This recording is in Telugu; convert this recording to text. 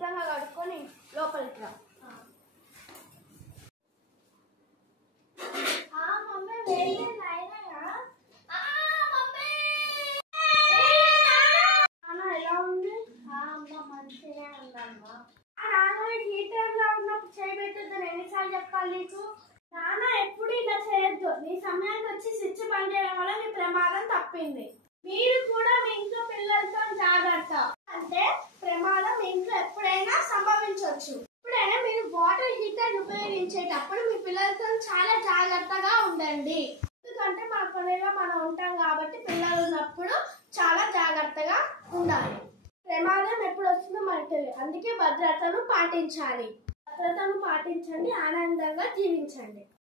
శుభ్రంగా కడుక్కొని లోపలికి రా. మమ్మీ వేడి అయినాయా? ఎలా ఉంది? అమ్మ మంచిగా ఉందమ్మా. నాన్న హీటర్ లో ఉన్నప్పుడు చేయబెట్టద్దని ఎన్నిసార్లు చెప్పాలి నీకు? నాన్న ఎప్పుడు ఇలా చేయొద్దు. నీ సమయానికి వచ్చి స్విచ్ బంద్ చేయడం వల్ల నీ ప్రమాదం తప్పింది. మీరు కూడా మీ ఇంట్లో పిల్లలతో జాగ్రత్త. అంటే ప్రమాదం మీ ఇంట్లో ఎప్పుడైనా సంభవించవచ్చు. ఎప్పుడైనా మీరు వాటర్ హీటర్ ఉపయోగించేటప్పుడు మీ పిల్లలతో చాలా జాగ్రత్తగా ఉండండి. ఎందుకంటే మన పనిలో మనం ఉంటాం కాబట్టి పిల్లలు ఉన్నప్పుడు చాలా జాగ్రత్తగా ఉండాలి. ప్రమాదం ఎప్పుడు వస్తుందో మనకు తెలియదు. అందుకే భద్రతను పాటించాలి. భద్రతను పాటించండి, ఆనందంగా జీవించండి.